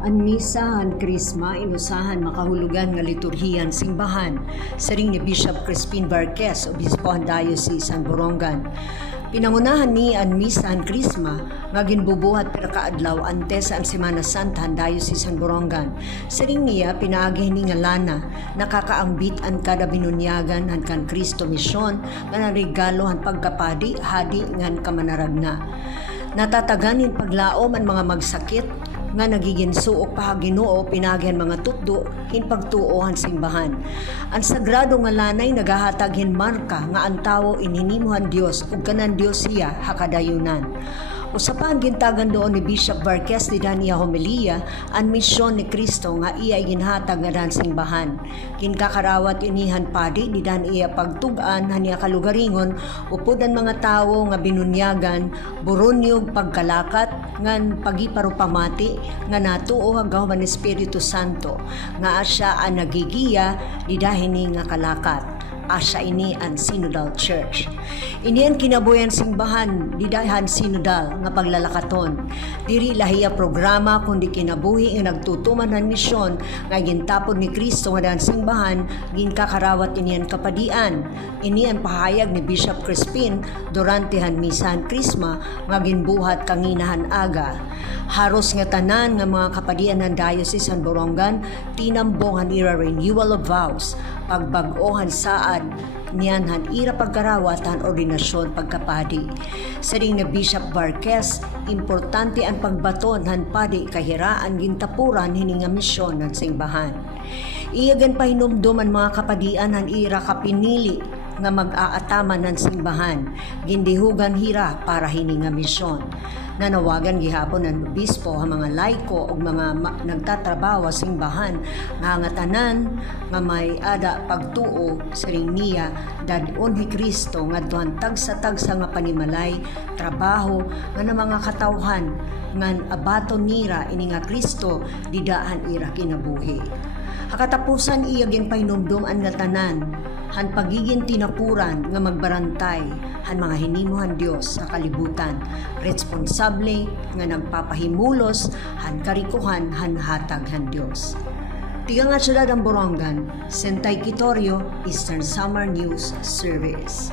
Ang misa han krisma inusahan makahulugan nga liturhiyan simbahan saring ni Bishop Crispin Barquez, obispo han Diocese han Borongan. Pinangunahan ni ang misa han krisma nga ginbubuhat pira ka adlaw antes ang Semana Santa han Diocese han Borongan. Saring niya pinaagi ni nga lana nakakaambit ang kada binunyagan han kan Cristo misyon nga regalo han pagkapadi hadi ngan kamanaragna. Natataganin paglaom ang mga magsakit nga nagiging suok pa Ginoo pinagyan mga tutdo hin pagtuohan simbahan. Ang sagrado nga lanay nagahatag hin marka nga ang tawo inhinimuhan Dios ug kanan Dios siya hakadayunan. Usapan gintagan doon ni Bishop Barquez di daniya homilia ang misyon ni Kristo nga iya ginhatag nga dan simbahan. Kinkakarawat inihan padi di dan iya pagtugan haniya kalugaringon upod ang mga tawo nga binunyagan burunyog pagkalakat ngan pagiparupamati nga natuo hanggaw man Espiritu Santo nga asya ang nagigiya di dahini nga kalakat. Asya ini ang Synodal Church. Ini ang kinabuyan simbahan di dahan Synodal nga paglalakaton. Diri lahiya programa kundi kinabuhi nga nagtutuman ng misyon nga gintapon ni Kristo nga dahan simbahan ginkakarawat ini ang kapadian. Ini ang pahayag ni Bishop Crispin durante han misahan Krisma nga ginbuhat kanginahan aga. Haros nga tanan nga mga kapadian ng Diocese han Borongan tinambong han ira renewal of vows pagbag-ohan saad niyan han ira pagkarawatan ordinasyon pagkapadi. Saring na Bishop Barquez, importante ang pagbaton han padi kahiraan gintapuran hini nga misyon ng simbahan. Iyagan pa hinumdum ang mga kapadian han ira kapinili nga mag-aataman ng simbahan, gindihugan hira para hini nga misyon. Nanawagan gihapon ng obispo ang mga laiko ug mga nagtatrabaho sa simbahan nga tanan nga may ada pagtuo sa ring niya dadon ni Kristo ngadtuhan tagsa-tagsa nga panimalay trabaho nga na mga katawhan ngan abaton nira ini nga Kristo didaan ira kinabuhi. Hakatapusan iya gin pahinumdum ang nga tanan han pagiging tinapuran nga magbarantay han mga hinimuhan Dios sa kalibutan, responsable nga nagpapahimulos han karikuhan han hatag han Dios. Tiga nga syudad ang Borongan, Sentay Quitorio, Eastern Summer News Service.